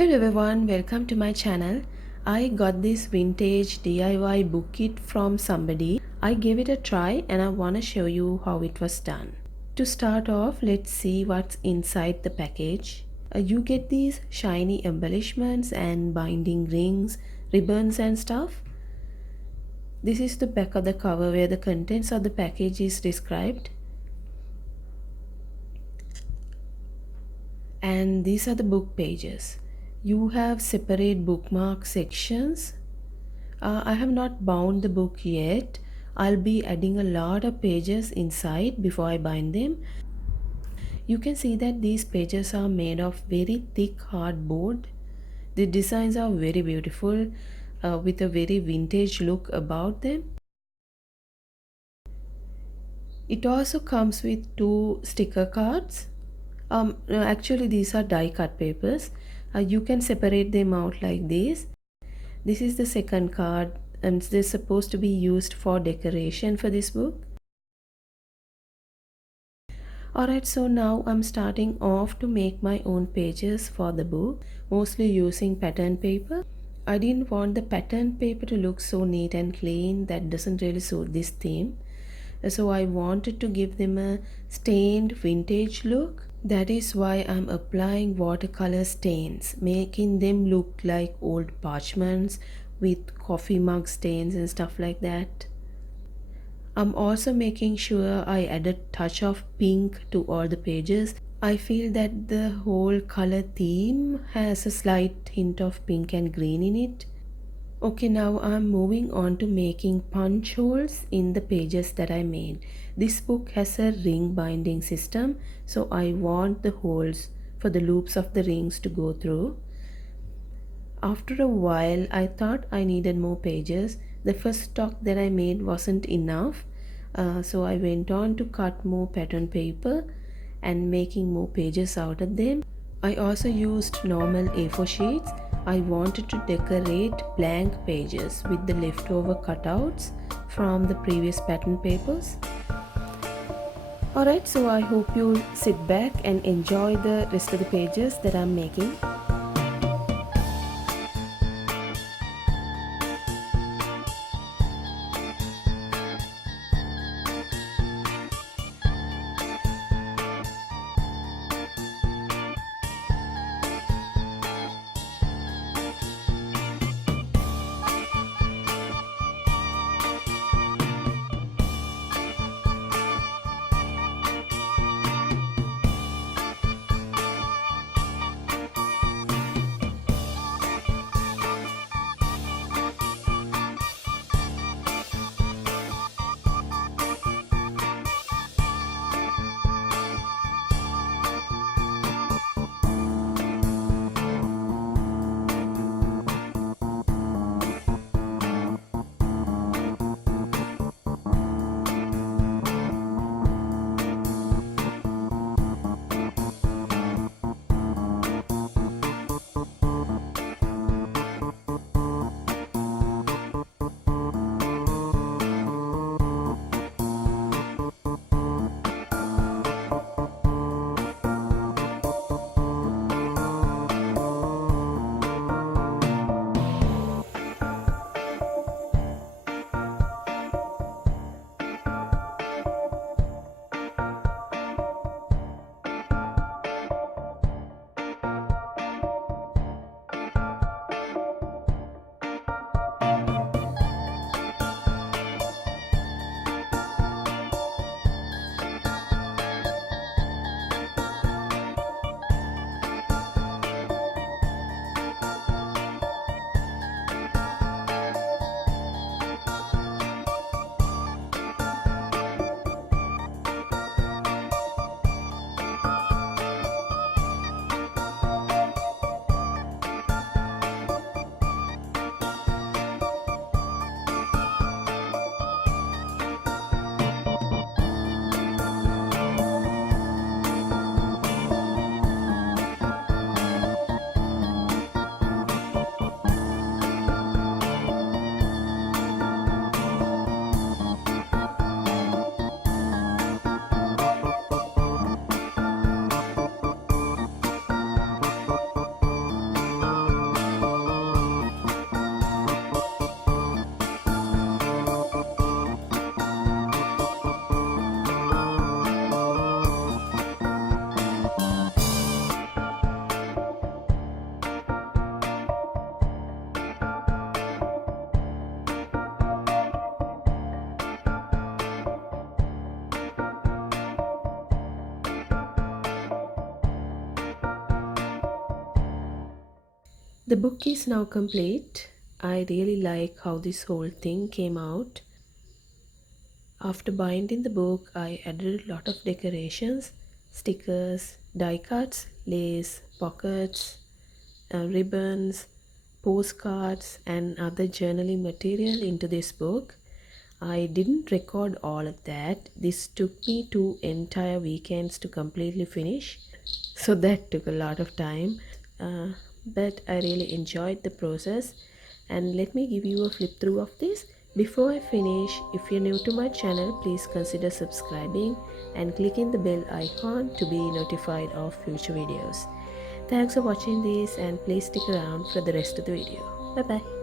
Hello everyone, welcome to my channel. I got this vintage DIY book kit from somebody. I gave it a try and I want to show you how it was done. To start off, let's see what's inside the package. You get these shiny embellishments and binding rings, ribbons and stuff. This is the back of the cover where the contents of the package is described. And these are the book pages. You have separate bookmark sections. I have not bound the book yet. I'll be adding a lot of pages inside before I bind them. You can see that these pages are made of very thick hardboard. The designs are very beautiful with a very vintage look about them. It also comes with two sticker cards. No, actually these are die cut papers. You can separate them out like this. This is the second card and they're supposed to be used for decoration for this book. Alright, so now I'm starting off to make my own pages for the book, mostly using pattern paper. I didn't want the pattern paper to look so neat and clean. That doesn't really suit this theme. So I wanted to give them a stained vintage look. That is why I'm applying watercolor stains, making them look like old parchments with coffee mug stains and stuff like that. I'm also making sure I add a touch of pink to all the pages. I feel that the whole color theme has a slight hint of pink and green in it. Okay, now I'm moving on to making punch holes in the pages that I made. This book has a ring binding system, so I want the holes for the loops of the rings to go through. After a while, I thought I needed more pages. The first stock that I made wasn't enough, so I went on to cut more pattern paper and making more pages out of them. I also used normal A4 sheets. I wanted to decorate blank pages with the leftover cutouts from the previous pattern papers. Alright, so I hope you sit back and enjoy the rest of the pages that I'm making. The book is now complete. I really like how this whole thing came out. After binding the book, I added a lot of decorations, stickers, die cuts, lace, pockets, ribbons, postcards, and other journaling material into this book. I didn't record all of that. This took me 2 entire weekends to completely finish, so that took a lot of time. Uh, but I really enjoyed the process. And let me give you a flip through of this. Before I finish, if you're new to my channel, please consider subscribing and clicking the bell icon to be notified of future videos. Thanks for watching this, and please stick around for the rest of the video. Bye bye.